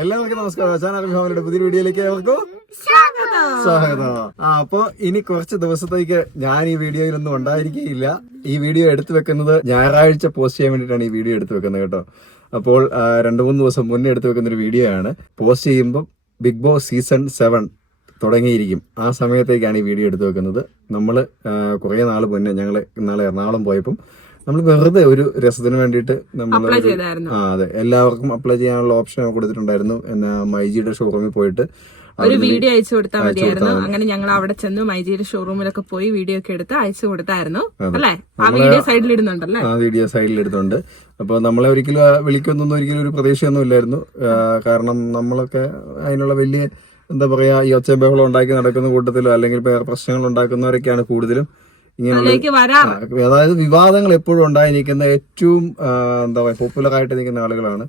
എല്ലാവർക്കും നമസ്കാരം. ചാനൽ ഫാമിലിയുടെ പുതിയ വീഡിയോയിലേക്ക് ഏവർക്കും സ്വാഗതം. ആ അപ്പൊ ഇനി കുറച്ച് ദിവസത്തേക്ക് ഞാൻ ഈ വീഡിയോയിലൊന്നും ഉണ്ടായിരിക്കില്ല ഈ വീഡിയോ എടുത്തു വെക്കുന്നത് ഞായറാഴ്ച പോസ്റ്റ് ചെയ്യാൻ വേണ്ടിയിട്ടാണ് ഈ വീഡിയോ എടുത്തു വെക്കുന്നത് കേട്ടോ. അപ്പോൾ രണ്ട് മൂന്ന് ദിവസം മുന്നേ എടുത്തു വെക്കുന്ന ഒരു വീഡിയോ ആണ്. പോസ്റ്റ് ചെയ്യുമ്പോൾ ബിഗ് ബോസ് സീസൺ സെവൻ തുടങ്ങിയിരിക്കും. ആ സമയത്തേക്കാണ് ഈ വീഡിയോ എടുത്തു വെക്കുന്നത്. നമ്മൾ കുറേ നാൾ മുന്നേ ഞങ്ങൾ ഇന്നാളെ എറണാകുളം പോയപ്പം നമ്മൾ വെറുതെ ഒരു രസത്തിന് വേണ്ടിയിട്ട് നമ്മൾ ആ അതെ. എല്ലാവർക്കും അപ്ലൈ ചെയ്യാനുള്ള ഓപ്ഷൻ കൊടുത്തിട്ടുണ്ടായിരുന്നു. എന്നാ മൈജിയുടെ ഷോറൂമിൽ പോയിട്ട് ഒരു വീഡിയോ അയച്ചു കൊടുത്താൽ മതിയായിരുന്നു. അങ്ങനെ ഞങ്ങൾ അവിടെ ചെന്ന് മൈജിയുടെ ഷോറൂമിലൊക്കെ പോയി വീഡിയോ ഒക്കെ എടുത്ത് അയച്ചു കൊടുത്തായിരുന്നു. അല്ലേ? ആ വീഡിയോ സൈഡിൽ ഇടുന്നുണ്ടല്ലേ ആ വീഡിയോ സൈഡിൽ ഇടുന്നുണ്ട് അപ്പോൾ നമ്മളെ ഒരിക്കലും വിളിക്കൊന്നും വിളിക്കുന്നൊന്നും ഒരിക്കലും ഒരു പ്രതീക്ഷയൊന്നും ഇല്ലായിരുന്നു. കാരണം നമ്മളൊക്കെ അതിനുള്ള വലിയ എന്താ പറയാ ഈ ഒച്ചബഹളം ഉണ്ടാക്കി നടക്കുന്ന കൂട്ടത്തിലോ അല്ലെങ്കിൽ പ്രശ്നങ്ങൾ ഉണ്ടാക്കുന്നവരൊക്കെയാണ് കൂടുതലും ഇങ്ങനെയുള്ള അതായത് വിവാദങ്ങൾ എപ്പോഴും ഉണ്ടായിരിക്കുന്ന ഏറ്റവും എന്താ പറയുക പോപ്പുലർ ആയിട്ട് നിൽക്കുന്ന ആളുകളാണ്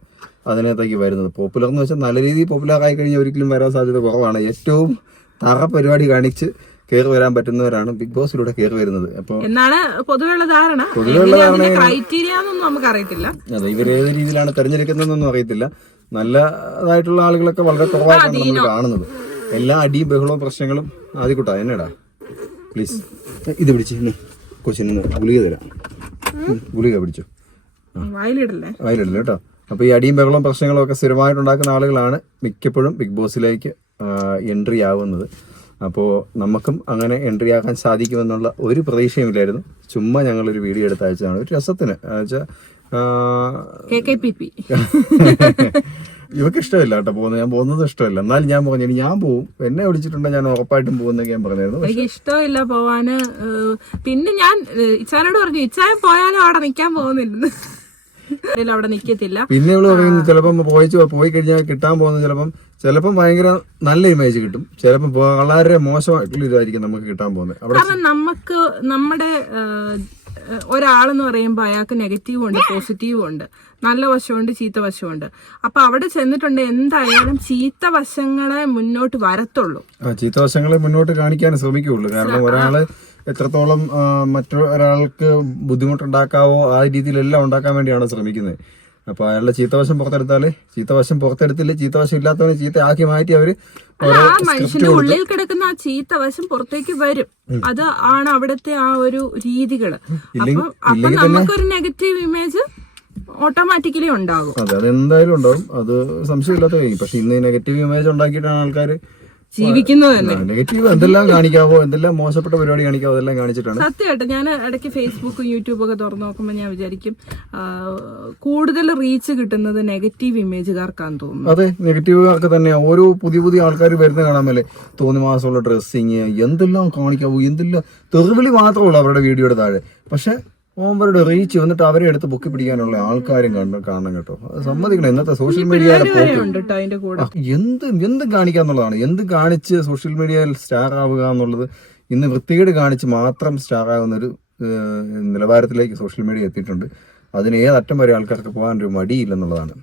അതിനകത്തേക്ക് വരുന്നത്. പോപ്പുലർ എന്ന് വെച്ചാൽ നല്ല രീതിയിൽ പോപ്പുലർ ആയി കഴിഞ്ഞാൽ ഒരിക്കലും വരാൻ സാധ്യത കുറവാണ്. ഏറ്റവും തറ പരിപാടി കാണിച്ച് കയറി വരാൻ പറ്റുന്നവരാണ് ബിഗ് ബോസിലൂടെ കയറി വരുന്നത്. അപ്പോൾ എന്നാണ് പൊതുവെയുള്ള ധാരണ. പൊതുവെയുള്ള ധാരണ ക്രൈറ്റീരിയ നമുക്ക് അറിയത്തില്ല അതെ ഇവർ ഏത് രീതിയിലാണ് തെരഞ്ഞെടുക്കുന്നതെന്നൊന്നും അറിയത്തില്ല. നല്ലതായിട്ടുള്ള ആളുകളൊക്കെ വളരെ കുറവായിട്ടാണ് നമ്മൾ കാണുന്നത്. എല്ലാ അടിയും ബഹളവും പ്രശ്നങ്ങളും ആദ്യക്കൂട്ടാ. എന്നടാ? പ്ലീസ്. ഇത് പിടിച്ച് കൊച്ചിന് ഗുളിക തരാം. ഗുളിക പിടിച്ചു. വയലിടല്ലേ? വയലിടല്ലേ കേട്ടോ. അപ്പൊ ഈ അടിയും ബഹളവും പ്രശ്നങ്ങളും ഒക്കെ സ്ഥിരമായിട്ട് ഉണ്ടാക്കുന്ന ആളുകളാണ് മിക്കപ്പോഴും ബിഗ് ബോസിലേക്ക് എൻട്രി ആവുന്നത്. അപ്പോൾ നമുക്കും അങ്ങനെ എൻട്രി ആക്കാൻ സാധിക്കുമെന്നുള്ള ഒരു പ്രതീക്ഷയുമില്ലായിരുന്നു. ചുമ്മാ ഞങ്ങളൊരു വീഡിയോ എടുത്ത് അയച്ചതാണ്. ഒരു രസത്തിന്. വെച്ചാൽ കെ കെ പി പി. ഇവക്ക് ഇഷ്ടമില്ല കേട്ടോ പോകുന്നത്. ഞാൻ പോകുന്നത് ഇഷ്ടമില്ല. എന്നാലും ഞാൻ പറഞ്ഞു ഞാൻ പോവും. എന്നെ വിളിച്ചിട്ടുണ്ടെങ്കിൽ ഞാൻ ഉറപ്പായിട്ടും പോകുന്നൊക്കെ ഞാൻ പറഞ്ഞായിരുന്നു എനിക്ക് ഇഷ്ടമില്ല പോവാന്. പിന്നെ ഞാൻ ഇച്ചാനോട് പറഞ്ഞു ഇച്ചായ പോയാലും അവിടെ നിക്കാൻ പോകുന്നില്ലെന്ന്. അവിടെ നിക്കത്തില്ല. പിന്നെ ഇവൾ പറയുന്നത് ചിലപ്പം പോയി പോയി കഴിഞ്ഞാൽ കിട്ടാൻ പോകുന്നത് ചിലപ്പം ചിലപ്പം ഭയങ്കര നല്ല ഇമേജ് കിട്ടും. ചിലപ്പം വളരെ മോശമായിട്ടുള്ള ഇതായിരിക്കും നമുക്ക് കിട്ടാൻ പോകുന്നത്. അവിടെ നമുക്ക് നമ്മുടെ ഒരാളെന്ന് പറയുമ്പോൾ അയാൾക്ക് നെഗറ്റീവ് ഉണ്ട് പോസിറ്റീവ് ഉണ്ട്. നല്ല വശമുണ്ട് ചീത്ത വശമുണ്ട്. അപ്പൊ അവിടെ ചെന്നിട്ടുണ്ട് എന്തായാലും ചീത്ത വശങ്ങളെ മുന്നോട്ട് വരത്തുള്ളൂ. ചീത്ത വശങ്ങളെ മുന്നോട്ട് കാണിക്കാൻ ശ്രമിക്കുള്ളൂ കാരണം ഒരാൾ എത്രത്തോളം മറ്റൊരാൾക്ക് ബുദ്ധിമുട്ടുണ്ടാക്കാവോ ആ രീതിയിലെല്ലാം ഉണ്ടാക്കാൻ വേണ്ടിയാണ് ശ്രമിക്കുന്നത്. അപ്പൊ അയാളുടെ ചീത്തവശം പുറത്തെടുത്താൽ ചീത്തവശം പുറത്തെടുത്തില്ല ചീത്തവശം ഇല്ലാത്തവരെ ചീത്ത ആക്കി മാറ്റി അവർ മനുഷ്യന്റെ ഉള്ളിൽ കിടക്കുന്ന ആ ചീത്തവശം പുറത്തേക്ക് വരും. അത് ആണ് അവിടുത്തെ ആ ഒരു രീതികൾ. അപ്പൊ നമുക്കൊരു നെഗറ്റീവ് ഇമേജ് ഓട്ടോമാറ്റിക്കലി ഉണ്ടാകും. അതെ അതെന്തായാലും ഉണ്ടാവും അത് സംശയമില്ലാത്ത പക്ഷെ ഇന്ന് നെഗറ്റീവ് ഇമേജ് ഉണ്ടാക്കിയിട്ടാണ് ആൾക്കാർ ജീവിക്കുന്നത് തന്നെ നെഗറ്റീവ് എന്തെല്ലാം കാണിക്കാവോ? എന്തെല്ലാം മോശപ്പെട്ട പരിപാടി കാണിക്കാവോ? അതെല്ലാം കാണിച്ചിട്ടാണ്. സത്യമായിട്ട് ഞാൻ ഇടയ്ക്ക് ഫേസ്ബുക്കും യൂട്യൂബും ഒക്കെ തുറന്നു നോക്കുമ്പോൾ ഞാൻ വിചാരിക്കും കൂടുതൽ റീച്ച് കിട്ടുന്നത് നെഗറ്റീവ് ഇമേജുകാർക്കാന്ന് തോന്നുന്നു. അതെ നെഗറ്റീവുകാർക്ക് തന്നെ. ഓരോ പുതിയ പുതിയ ആൾക്കാർ വരുന്ന കാണാമല്ലേ തോന്നി മാസമുള്ള ഡ്രസ്സിങ് എന്തെല്ലാം കാണിക്കാവൂ? എന്തെല്ലാം തെറിവിളി മാത്രമുള്ളൂ അവരുടെ വീഡിയോയുടെ താഴെ. പക്ഷെ അവരുടെ റീച്ച് വന്നിട്ട് അവരെ എടുത്ത് പൊക്കി പിടിക്കാനുള്ള ആൾക്കാരും കണ്ടു കാണണം കേട്ടോ. അത് സമ്മതിക്കണം. ഇന്നത്തെ സോഷ്യൽ മീഡിയയുടെ എന്ത് എന്ത് കാണിക്കുക എന്നുള്ളതാണ് എന്ത് കാണിച്ച് സോഷ്യൽ മീഡിയയിൽ സ്റ്റാർ ആവുക എന്നുള്ളത് ഇന്ന് വൃത്തികേട് കാണിച്ച് മാത്രം സ്റ്റാർ ആകുന്ന ഒരു ഏഹ്, നിലവാരത്തിലേക്ക് സോഷ്യൽ മീഡിയ എത്തിയിട്ടുണ്ട്. അതിന് ഏതറ്റം വരെ ആൾക്കാർക്ക് പോകാൻ ഒരു മടിയില്ലെന്നുള്ളതാണ്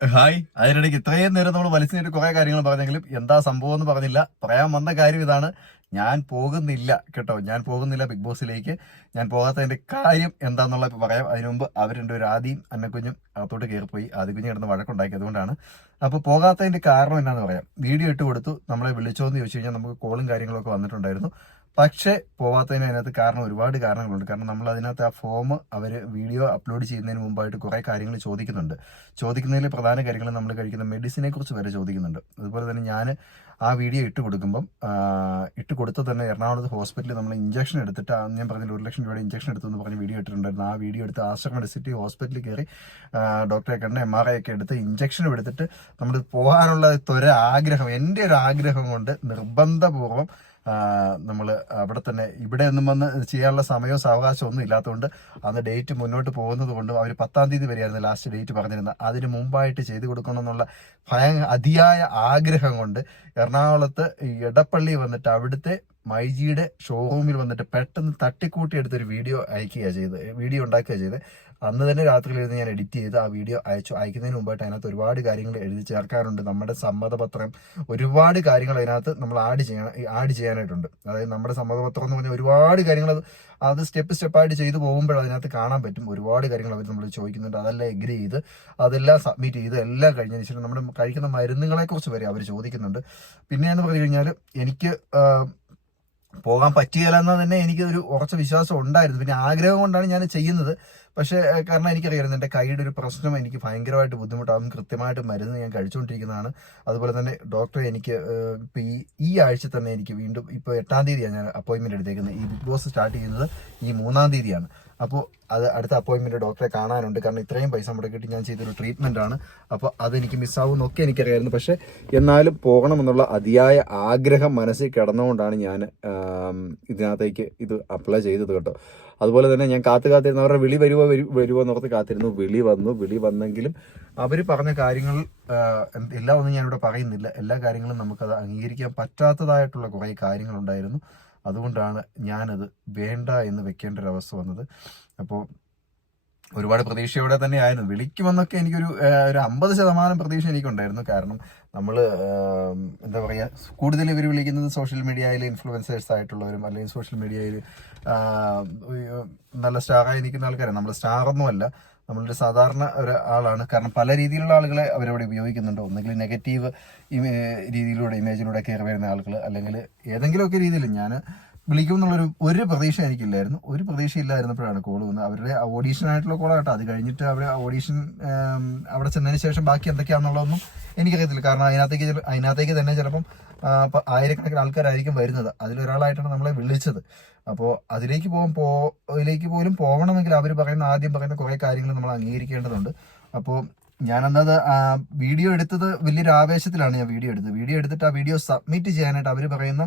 ഹായ്. അതിനിടയ്ക്ക് ഇത്രയും നേരം നമ്മൾ വലിച്ചിട്ട് കുറെ കാര്യങ്ങൾ പറഞ്ഞെങ്കിലും എന്താ സംഭവം എന്ന് പറഞ്ഞില്ല. പറയാൻ വന്ന കാര്യം ഇതാണ്. ഞാൻ പോകുന്നില്ല കേട്ടോ. ഞാൻ പോകുന്നില്ല ബിഗ് ബോസിലേക്ക്. ഞാൻ പോകാത്തതിന്റെ കാര്യം എന്താണെന്നുള്ള പറയാം. അതിനു മുമ്പ് അവർ രണ്ടുപേരും ആദ്യം അന്നക്കുഞ്ഞും അകത്തോട്ട് കയറിപ്പോയി. ആദ്യ കുഞ്ഞ് കിടന്ന് വഴക്കുണ്ടാക്കി അതുകൊണ്ടാണ്. അപ്പോൾ പോകാത്തതിന്റെ കാരണം എന്നാന്ന് പറയാം. വീഡിയോ ഇട്ട് കൊടുത്തു. നമ്മളെ വിളിച്ചോ എന്ന് ചോദിച്ചു കഴിഞ്ഞാൽ നമുക്ക് കോളും കാര്യങ്ങളൊക്കെ വന്നിട്ടുണ്ടായിരുന്നു. പക്ഷേ പോവാത്തതിന് അതിനകത്ത് കാരണം ഒരുപാട് കാരണങ്ങളുണ്ട്. കാരണം നമ്മൾ അതിനകത്ത് ആ ഫോം അവർ വീഡിയോ അപ്ലോഡ് ചെയ്യുന്നതിന് മുമ്പായിട്ട് കുറേ കാര്യങ്ങൾ ചോദിക്കുന്നുണ്ട്. ചോദിക്കുന്നതിൽ പ്രധാന കാര്യങ്ങൾ നമ്മൾ കഴിക്കുന്ന മെഡിസിനെ കുറിച്ച് വരെ ചോദിക്കുന്നുണ്ട്. അതുപോലെ തന്നെ ഞാൻ ആ വീഡിയോ ഇട്ട് കൊടുക്കുമ്പം ഇട്ട് കൊടുത്ത തന്നെ എറണാകുളത്ത് ഹോസ്പിറ്റലിൽ നമ്മൾ ഇഞ്ചക്ഷൻ എടുത്തിട്ട് ഞാൻ പറഞ്ഞില്ല ഒരു ലക്ഷം രൂപയുടെ ഇഞ്ചക്ഷൻ എടുത്തു എന്ന് പറഞ്ഞ് വീഡിയോ ഇട്ടിട്ടുണ്ടായിരുന്നു. ആ വീഡിയോ എടുത്ത് ആശ്രമ സിറ്റി ഹോസ്പിറ്റലിൽ കയറി ഡോക്ടറെ കണ്ട് എം ആർ ഐ ഒക്കെ എടുത്ത് ഇഞ്ചക്ഷൻ എടുത്തിട്ട് നമ്മൾ പോകാനുള്ള ത്വര ആഗ്രഹം എന്റെ ഒരു ആഗ്രഹം കൊണ്ട് നിർബന്ധപൂർവം നമ്മൾ അവിടെ തന്നെ ഇവിടെ ഒന്നും വന്ന് ചെയ്യാനുള്ള സമയവും സാവകാശവും ഒന്നും ഇല്ലാത്തതുകൊണ്ട് അന്ന് ഡേറ്റ് മുന്നോട്ട് പോകുന്നത് കൊണ്ടും അവർ പത്താം തീയതി വരെയായിരുന്നു ലാസ്റ്റ് ഡേറ്റ് പറഞ്ഞിരുന്നത്. അതിന് മുമ്പായിട്ട് ചെയ്തു കൊടുക്കണം എന്നുള്ള ഭയ അതിയായ ആഗ്രഹം കൊണ്ട് എറണാകുളത്ത് ഈ വന്നിട്ട് അവിടുത്തെ മൈജിയുടെ ഷോറൂമിൽ വന്നിട്ട് പെട്ടെന്ന് തട്ടിക്കൂട്ടി എടുത്തൊരു വീഡിയോ അയക്കുകയാണ് ചെയ്ത് വീഡിയോ ഉണ്ടാക്കുക ചെയ്തത്. അന്ന് തന്നെ രാത്രിയിലിരുന്ന് ഞാൻ എഡിറ്റ് ചെയ്ത് ആ വീഡിയോ അയച്ചു. അയക്കുന്നതിന് മുമ്പായിട്ട് അതിനകത്ത് ഒരുപാട് കാര്യങ്ങൾ എഴുതി ചേർക്കാറുണ്ട്. നമ്മുടെ സമ്മതപത്രം ഒരുപാട് കാര്യങ്ങൾ അതിനകത്ത് നമ്മൾ ആഡ് ചെയ്യണം ആഡ് ചെയ്യാനായിട്ടുണ്ട്. അതായത് നമ്മുടെ സമ്മതപത്രം എന്ന് പറഞ്ഞാൽ ഒരുപാട് കാര്യങ്ങൾ അത് സ്റ്റെപ്പ് സ്റ്റെപ്പായിട്ട് ചെയ്തു പോകുമ്പോൾ അതിനകത്ത് കാണാൻ പറ്റും. ഒരുപാട് കാര്യങ്ങൾ അവർ നമ്മൾ ചോദിക്കുന്നുണ്ട്. അതെല്ലാം എഗ്രി ചെയ്ത് അതെല്ലാം സബ്മിറ്റ് ചെയ്ത് എല്ലാം കഴിഞ്ഞതിന് ശേഷം നമ്മുടെ കഴിക്കുന്ന മരുന്നുകളെക്കുറിച്ച് വരെ അവർ ചോദിക്കുന്നുണ്ട്. പിന്നെ എന്ന് പറഞ്ഞു കഴിഞ്ഞാൽ എനിക്ക് പോകാൻ പറ്റുകയില്ല എന്ന് തന്നെ എനിക്കൊരു ഉറച്ച വിശ്വാസം ഉണ്ടായിരുന്നു. പിന്നെ ആഗ്രഹം കൊണ്ടാണ് ഞാൻ ചെയ്യുന്നത്. പക്ഷേ കാരണം എനിക്കറിയായിരുന്നു എന്റെ കൈയുടെ ഒരു പ്രശ്നം എനിക്ക് ഭയങ്കരമായിട്ട് ബുദ്ധിമുട്ടാകും കൃത്യമായിട്ട് മരുന്ന് ഞാൻ കഴിച്ചുകൊണ്ടിരിക്കുന്നതാണ്. അതുപോലെ തന്നെ ഡോക്ടറെ എനിക്ക് ഇപ്പോൾ ഇപ്പൊ ഈ ഈ ആഴ്ച തന്നെ എനിക്ക് വീണ്ടും ഇപ്പോൾ എട്ടാം തീയതിയാണ് ഞാൻ അപ്പോയിൻമെന്റ് എടുത്തേക്കുന്നത്. ഈ ബിഗ് ബോസ് സ്റ്റാർട്ട് ചെയ്യുന്നത് ഈ മൂന്നാം തീയതിയാണ്. അപ്പോൾ അത് അടുത്ത അപ്പോയിൻമെന്റ് ഡോക്ടറെ കാണാനുണ്ട്. കാരണം ഇത്രയും പൈസ മുടക്കിയിട്ട് ഞാൻ ചെയ്തൊരു ട്രീറ്റ്മെന്റ് ആണ്. അപ്പോൾ അതെനിക്ക് മിസ്സാവും എന്നൊക്കെ എനിക്കറിയായിരുന്നു. പക്ഷേ എന്നാലും പോകണമെന്നുള്ള അതിയായ ആഗ്രഹം മനസ്സിൽ കിടന്നുകൊണ്ടാണ് ഞാൻ ഇതിനകത്തേക്ക് ഇത് അപ്ലൈ ചെയ്തത് കേട്ടോ. അതുപോലെ തന്നെ ഞാൻ കാത്തു കാത്തിരുന്നു അവരുടെ വിളി വരുവോ വരു- വരുവോ എന്നോർത്ത് കാത്തിരുന്നു. വിളി വന്നു. വിളി വന്നെങ്കിലും അവർ പറഞ്ഞ കാര്യങ്ങൾ എല്ലാം ഒന്നും ഞാനിവിടെ പറയുന്നില്ല. എല്ലാ കാര്യങ്ങളും നമുക്കത് അംഗീകരിക്കാൻ പറ്റാത്തതായിട്ടുള്ള കുറേ കാര്യങ്ങളുണ്ടായിരുന്നു. അതുകൊണ്ടാണ് ഞാനത് വേണ്ട എന്ന് വെക്കേണ്ട ഒരു അവസ്ഥ വന്നത് അപ്പോൾ ഒരുപാട് പ്രതീക്ഷയോടെ തന്നെയായിരുന്നു വിളിക്കുമെന്നൊക്കെ എനിക്കൊരു ഒരു അമ്പത് ശതമാനം പ്രതീക്ഷ എനിക്കുണ്ടായിരുന്നു. കാരണം നമ്മൾ എന്താ പറയുക കൂടുതൽ ഇവർ വിളിക്കുന്നത് സോഷ്യൽ മീഡിയയിൽ ഇൻഫ്ലുവൻസേഴ്സ് ആയിട്ടുള്ളവരും അല്ലെങ്കിൽ സോഷ്യൽ മീഡിയയിൽ നല്ല സ്റ്റാറായി നിൽക്കുന്ന ആൾക്കാരാണ്. നമ്മൾ സ്റ്റാറൊന്നുമല്ല. നമ്മളൊരു സാധാരണ ഒരു ആളാണ്. കാരണം പല രീതിയിലുള്ള ആളുകളെ അവരവിടെ ഉപയോഗിക്കുന്നുണ്ട്. ഒന്നുകിൽ നെഗറ്റീവ് രീതിയിലൂടെ ഇമേജിലൂടെ കയറി വരുന്ന ആളുകൾ അല്ലെങ്കിൽ ഏതെങ്കിലുമൊക്കെ രീതിയിൽ ഞാൻ വിളിക്കും എന്നുള്ളൊരു ഒരു പ്രതീക്ഷ എനിക്കില്ലായിരുന്നു ഒരു പ്രതീക്ഷ ഇല്ലായിരുന്നപ്പോഴാണ് കോൾ വന്നത്. അവരുടെ ഓഡീഷൻ ആയിട്ടുള്ള കോൾ കേട്ടോ. അത് കഴിഞ്ഞിട്ട് അവർ ഓഡീഷൻ അവിടെ ചെന്നതിന് ശേഷം ബാക്കി എന്തൊക്കെയാണെന്നുള്ളതൊന്നും എനിക്കറിയത്തില്ല. കാരണം അതിനകത്തേക്ക് അതിനകത്തേക്ക് തന്നെ ചിലപ്പം ആയിരക്കണക്കിന് ആൾക്കാരായിരിക്കും വരുന്നത്. അതിലൊരാളായിട്ടാണ് നമ്മളെ വിളിച്ചത്. അപ്പോൾ അതിലേക്ക് പോകാൻ പോയിലേക്ക് പോലും പോകണമെങ്കിൽ അവർ പറയുന്ന ആദ്യം പറയുന്ന കുറേ കാര്യങ്ങൾ നമ്മൾ അംഗീകരിക്കേണ്ടതുണ്ട്. അപ്പോൾ ഞാനന്നത് വീഡിയോ എടുത്തത് വലിയൊരു ആവേശത്തിലാണ് ഞാൻ വീഡിയോ എടുത്തത്. വീഡിയോ എടുത്തിട്ട് ആ വീഡിയോ സബ്മിറ്റ് ചെയ്യാനായിട്ട് അവർ പറയുന്ന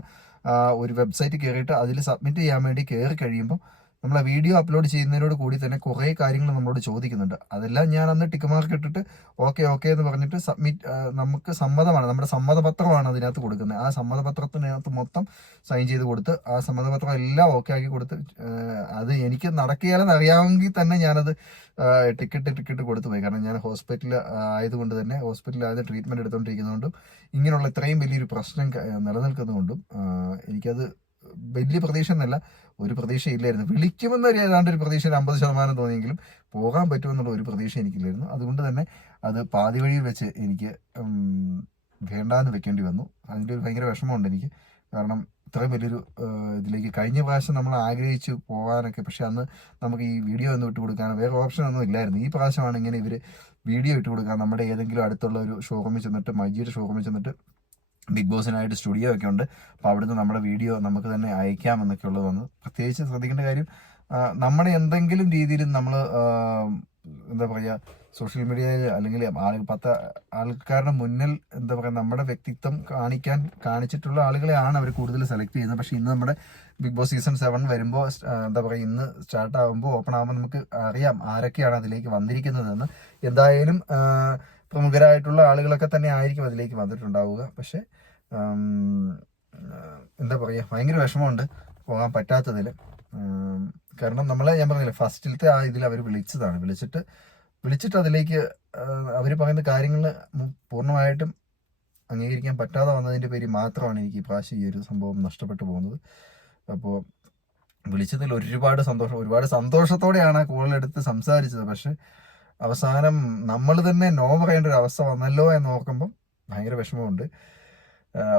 ഒരു വെബ്സൈറ്റ് കയറിയിട്ട് അതിൽ സബ്മിറ്റ് ചെയ്യാൻ വേണ്ടി കയറി കഴിയുമ്പോൾ നമ്മൾ വീഡിയോ അപ്ലോഡ് ചെയ്യുന്നതിനോട് കൂടി തന്നെ കുറേ കാര്യങ്ങൾ നമ്മളോട് ചോദിക്കുന്നുണ്ട്. അതെല്ലാം ഞാൻ അന്ന് ടിക്ക് മാർക്ക് ഇട്ടിട്ട് ഓക്കെ ഓക്കെ എന്ന് പറഞ്ഞിട്ട് സബ്മിറ്റ് നമുക്ക് സമ്മതമാണ്. നമ്മുടെ സമ്മതപത്രമാണ് അതിനകത്ത് കൊടുക്കുന്നത്. ആ സമ്മതപത്രത്തിനകത്ത് മൊത്തം സൈൻ ചെയ്ത് കൊടുത്ത് ആ സമ്മതപത്രം എല്ലാം ഓക്കെ ആക്കി കൊടുത്ത് അത് എനിക്ക് നടക്കുകയാലെന്ന് അറിയാമെങ്കിൽ തന്നെ ഞാനത് ടിക്കറ്റ് ടിക്കറ്റ് കൊടുത്തു പോയി. കാരണം ഞാൻ ഹോസ്പിറ്റലിൽ ആയതുകൊണ്ട് തന്നെ ഹോസ്പിറ്റലിൽ ആദ്യം ട്രീറ്റ്മെന്റ് എടുത്തുകൊണ്ടിരിക്കുന്നതുകൊണ്ടും ഇങ്ങനെയുള്ള ഇത്രയും വലിയൊരു പ്രശ്നം നിലനിൽക്കുന്നതുകൊണ്ടും എനിക്കത് വലിയ പ്രതീക്ഷ എന്നല്ല ഒരു പ്രതീക്ഷ ഇല്ലായിരുന്നു വിളിക്കുമെന്നൊരു ഏതാണ്ട് ഒരു പ്രതീക്ഷ ഒരു അമ്പത് ശതമാനം തോന്നിയെങ്കിലും പോകാൻ പറ്റുമെന്നുള്ള ഒരു പ്രതീക്ഷ എനിക്കില്ലായിരുന്നു. അതുകൊണ്ട് തന്നെ അത് പാതി വഴിയിൽ വെച്ച് എനിക്ക് വേണ്ടാന്ന് വെക്കേണ്ടി വന്നു. അതിന്റെ ഒരു ഭയങ്കര വിഷമമുണ്ട് എനിക്ക്. കാരണം ഇത്രയും വലിയൊരു ഇതിലേക്ക് കഴിഞ്ഞ പ്രാവശ്യം നമ്മൾ ആഗ്രഹിച്ചു പോകാനൊക്കെ പക്ഷെ അന്ന് നമുക്ക് ഈ വീഡിയോ ഒന്നും ഇട്ട് കൊടുക്കാൻ വേറെ ഓപ്ഷൻ ഒന്നും ഇല്ലായിരുന്നു. ഈ പ്രാവശ്യമാണ് ഇങ്ങനെ ഇവർ വീഡിയോ ഇട്ട് കൊടുക്കാൻ നമ്മുടെ ഏതെങ്കിലും അടുത്തുള്ള ഒരു ഷോറൂമിൽ ചെന്നിട്ട് മജിയുടെ ഷോറൂമിൽ ചെന്നിട്ട് ബിഗ് ബോസിനായിട്ട് സ്റ്റുഡിയോ ഒക്കെ ഉണ്ട്. അപ്പോൾ അവിടുന്ന് നമ്മുടെ വീഡിയോ നമുക്ക് തന്നെ അയക്കാം എന്നൊക്കെ ഉള്ളത് വന്നു. പ്രത്യേകിച്ച് ശ്രദ്ധിക്കേണ്ട കാര്യം നമ്മുടെ എന്തെങ്കിലും രീതിയിൽ നമ്മൾ എന്താ പറയുക സോഷ്യൽ മീഡിയയിൽ അല്ലെങ്കിൽ ആൾ പത്ത് ആൾക്കാരുടെ മുന്നിൽ എന്താ പറയുക നമ്മുടെ വ്യക്തിത്വം കാണിക്കാൻ കാണിച്ചിട്ടുള്ള ആളുകളെയാണ് അവർ കൂടുതൽ സെലക്ട് ചെയ്യുന്നത്. പക്ഷേ ഇന്ന് നമ്മുടെ ബിഗ് ബോസ് സീസൺ സെവൻ വരുമ്പോൾ എന്താ പറയുക ഇന്ന് സ്റ്റാർട്ട് ആകുമ്പോൾ ഓപ്പൺ ആകുമ്പോൾ നമുക്ക് അറിയാം ആരൊക്കെയാണ് അതിലേക്ക് വന്നിരിക്കുന്നതെന്ന്. എന്തായാലും പ്രമുഖരായിട്ടുള്ള ആളുകളൊക്കെ തന്നെ ആയിരിക്കും അതിലേക്ക് വന്നിട്ടുണ്ടാവുക. പക്ഷെ എന്താ പറയുക ഭയങ്കര വിഷമമുണ്ട് പോകാൻ പറ്റാത്തതിൽ കാരണം നമ്മളെ ഞാൻ പറഞ്ഞില്ല ഫസ്റ്റിലത്തെ ആ ഇതിൽ അവർ വിളിച്ചതാണ്. വിളിച്ചിട്ട് വിളിച്ചിട്ട് അതിലേക്ക് അവർ പറയുന്ന കാര്യങ്ങൾ പൂർണമായിട്ടും അംഗീകരിക്കാൻ പറ്റാതെ വന്നതിന്റെ പേരിൽ മാത്രമാണ് എനിക്ക് ഈ പ്രാവശ്യം ഈ ഒരു സംഭവം നഷ്ടപ്പെട്ടു പോകുന്നത്. അപ്പോൾ വിളിച്ചതിൽ ഒരുപാട് സന്തോഷം ഒരുപാട് സന്തോഷത്തോടെയാണ് ആ കോളിലെടുത്ത് സംസാരിച്ചത്. പക്ഷെ അവസാനം നമ്മൾ തന്നെ നോ പറയേണ്ട ഒരു അവസ്ഥ വന്നല്ലോ എന്ന് നോക്കുമ്പോൾ ഭയങ്കര വിഷമമുണ്ട്.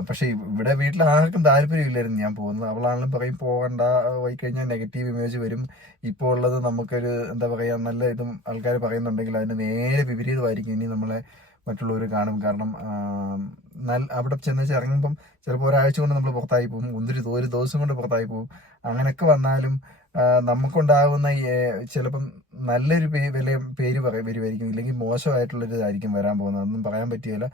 പക്ഷേ ഇവിടെ വീട്ടിൽ ആർക്കും താല്പര്യമില്ലായിരുന്നു ഞാൻ പോകുന്നത്. അവളാണെങ്കിലും പറയും പോകണ്ട പോയി കഴിഞ്ഞാൽ നെഗറ്റീവ് ഇമേജ് വരും. ഇപ്പോൾ ഉള്ളത് നമുക്കൊരു എന്താ പറയുക നല്ല ഇതും ആൾക്കാർ പറയുന്നുണ്ടെങ്കിൽ അതിന് നേരെ വിപരീതമായിരിക്കും ഇനി നമ്മളെ മറ്റുള്ളവർ കാണും. കാരണം നല്ല അവിടെ ചെന്ന് ഇറങ്ങുമ്പം ചിലപ്പോൾ ഒരാഴ്ച കൊണ്ട് നമ്മൾ പുറത്തായി പോകും. ഒന്നൊരു ഒരു ദിവസം കൊണ്ട് പുറത്തായി പോകും. അങ്ങനെയൊക്കെ വന്നാലും നമുക്കുണ്ടാകുന്ന ചിലപ്പം നല്ലൊരു പേ വില പേര് പറയും വരുമായിരിക്കും ഇല്ലെങ്കിൽ മോശമായിട്ടുള്ളൊരു ഇതായിരിക്കും വരാൻ പോകുന്നത്. അതൊന്നും പറയാൻ പറ്റിയില്ല.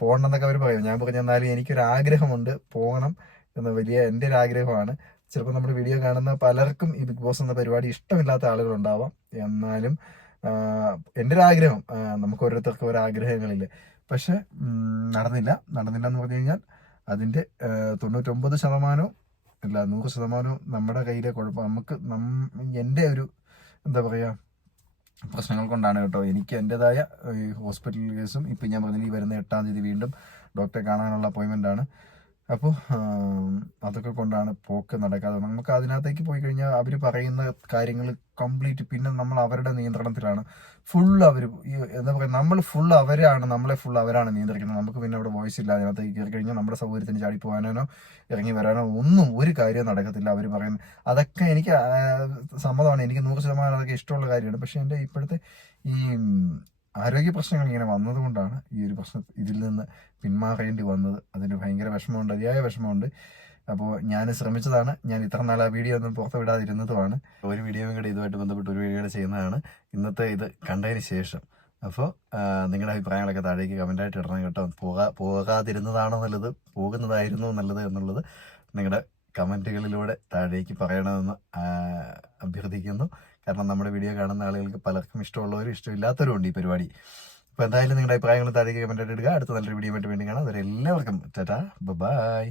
പോകണം എന്നൊക്കെ അവർ പറയും. ഞാൻ പറഞ്ഞു എന്നാലും എനിക്കൊരു ആഗ്രഹമുണ്ട് പോകണം എന്ന വലിയ എന്റെ ഒരു ആഗ്രഹമാണ് ചിലപ്പോൾ നമ്മുടെ വീഡിയോ കാണുന്ന പലർക്കും ഈ ബിഗ് ബോസ് എന്ന പരിപാടി ഇഷ്ടമില്ലാത്ത ആളുകളുണ്ടാവാം. എന്നാലും എന്റെ ഒരു ആഗ്രഹം നമുക്ക് ഓരോരുത്തർക്കും ഓരോ ആഗ്രഹങ്ങളില്ലേ പക്ഷെ നടന്നില്ല. നടന്നില്ല എന്ന് പറഞ്ഞു കഴിഞ്ഞാൽ അതിന്റെ തൊണ്ണൂറ്റൊമ്പത് ശതമാനവും അല്ല നൂറ് ശതമാനവും നമ്മുടെ കയ്യിലെ കുഴപ്പം. നമുക്ക് നം എന്റെ ഒരു എന്താ പറയുക പ്രശ്നങ്ങൾ കൊണ്ടാണ് കേട്ടോ. എനിക്ക് എന്റെതായ ഹോസ്പിറ്റൽ കേസും ഇപ്പം ഞാൻ പറഞ്ഞില്ല ഈ വരുന്ന എട്ടാം തീയതി വീണ്ടും ഡോക്ടറെ കാണാനുള്ള അപ്പോയിൻമെന്റ് ആണ് അപ്പോൾ അതൊക്കെ കൊണ്ടാണ് പോക്ക് നടക്കാതെ നമുക്ക് അതിനകത്തേക്ക് പോയി കഴിഞ്ഞാൽ അവർ പറയുന്ന കാര്യങ്ങൾ കംപ്ലീറ്റ് പിന്നെ നമ്മൾ അവരുടെ നിയന്ത്രണത്തിലാണ്. ഫുൾ അവർ എന്താ പറയുക നമ്മൾ ഫുൾ അവരാണ് നമ്മളെ ഫുൾ അവരാണ് നിയന്ത്രിക്കുന്നത്. നമുക്ക് പിന്നെ അവിടെ വോയിസ് ഇല്ല അതിനകത്തേക്ക് കയറി കഴിഞ്ഞാൽ നമ്മുടെ സൗകര്യത്തിന് ചാടി പോകാനോ ഇറങ്ങി വരാനോ ഒന്നും ഒരു കാര്യവും നടക്കത്തില്ല അവർ പറയുന്നത് അതൊക്കെ എനിക്ക് സമ്മതമാണ്. എനിക്ക് നൂറ് ശതമാനം അതൊക്കെ ഇഷ്ടമുള്ള കാര്യമാണ്. പക്ഷേ എന്റെ ഇപ്പോഴത്തെ ഈ ആരോഗ്യ പ്രശ്നങ്ങൾ ഇങ്ങനെ വന്നതുകൊണ്ടാണ് ഈ ഒരു പ്രശ്നം ഇതിൽ നിന്ന് പിന്മാറേണ്ടി വന്നത്. അതിന് ഭയങ്കര വിഷമമുണ്ട് അതിയായ വിഷമമുണ്ട്. അപ്പോൾ ഞാൻ ശ്രമിച്ചതാണ്. ഞാൻ ഇത്ര നാൾ ആ വീഡിയോ ഒന്നും പുറത്ത് വിടാതിരുന്നതുമാണ് ഒരു വീഡിയോയും കൂടെ ഇതുമായിട്ട് ബന്ധപ്പെട്ട് ഒരു വീഡിയോ ചെയ്യുന്നതാണ്. ഇന്നത്തെ ഇത് കണ്ടതിന് ശേഷം. അപ്പോൾ നിങ്ങളുടെ അഭിപ്രായങ്ങളൊക്കെ താഴേക്ക് കമന്റായിട്ട് ഇടണം കേട്ടോ. പോകാ പോകാതിരുന്നതാണോ നല്ലത്? പോകുന്നതായിരുന്നോ നല്ലത് എന്നുള്ളത് നിങ്ങളുടെ കമന്റുകളിലൂടെ താഴേക്ക് പറയണമെന്ന് അഭ്യർത്ഥിക്കുന്നു. കാരണം നമ്മുടെ വീഡിയോ കാണുന്ന ആളുകൾക്ക് പലർക്കും ഇഷ്ടമുള്ളവരും ഇഷ്ടമില്ലാത്തവരും ഉണ്ട് ഈ പരിപാടി. അപ്പോൾ എന്തായാലും നിങ്ങളുടെ അഭിപ്രായങ്ങൾ താഴേക്ക് കമന്റ് ഇടുക. അടുത്ത നല്ലൊരു വീഡിയോ ആയിട്ട് വീണ്ടും കാണാം. അവരെല്ലാവർക്കും ടാറ്റാ. ബൈ.